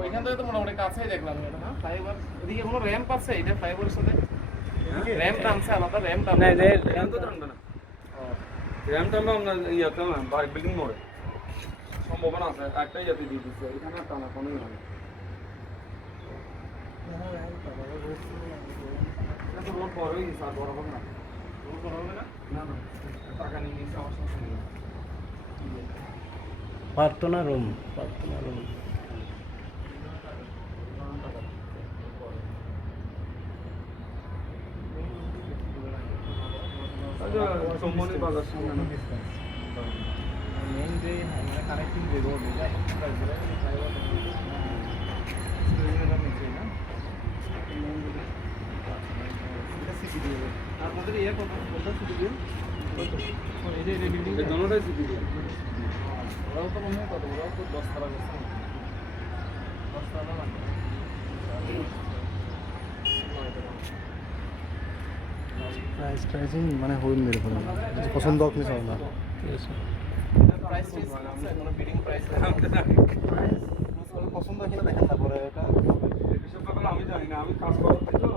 ওইখান থেকে তো মোটামুটি কাছেই দেখলাম এটা না ফ্লাইওভার এদিকে কোনো র্যাম্প আছে এটা ফ্লাইওভারের সাথে র্যাম্প টানছে আলাদা র্যাম্প টানছে না রে র্যাম তো টানবে না র্যাম টানবে আপনার ইয়াতে না বাড়ি বিল্ডিং মোড়ে সম্ভাবনা আছে একটা ইয়াতে দিয়ে দিচ্ছে এখানে টানা কোনো ইয়ে নেই এটা তো বড়ই স্যার বড় হবে না না না টাকা নিয়ে নিচ্ছে আমার সাথে প্রার্থনা রুম প্রার্থনা রুম সম্মানী বাজার সামনে না মেইন যে কানেক্টিং যে রোড এটা একটু প্রাইস না সিটি দিয়ে আপনাদের ইয়ে কত সিটি দিয়ে এই যে বিল্ডিং এই দোনোটাই সিটি দিয়ে ওরাও তো মনে হয় কত ওরাও তো 10 তলা গেছে 10 তলা না প্রাইসিং মানে হইল মেরে পড়ে পছন্দ আপনি সব না প্রাইস আছে কোনো বিডিং প্রাইস পছন্দ এখানে দেখেন না পরে এটা এসব ব্যাপারে আমি জানি না আমি কাজ করতে তো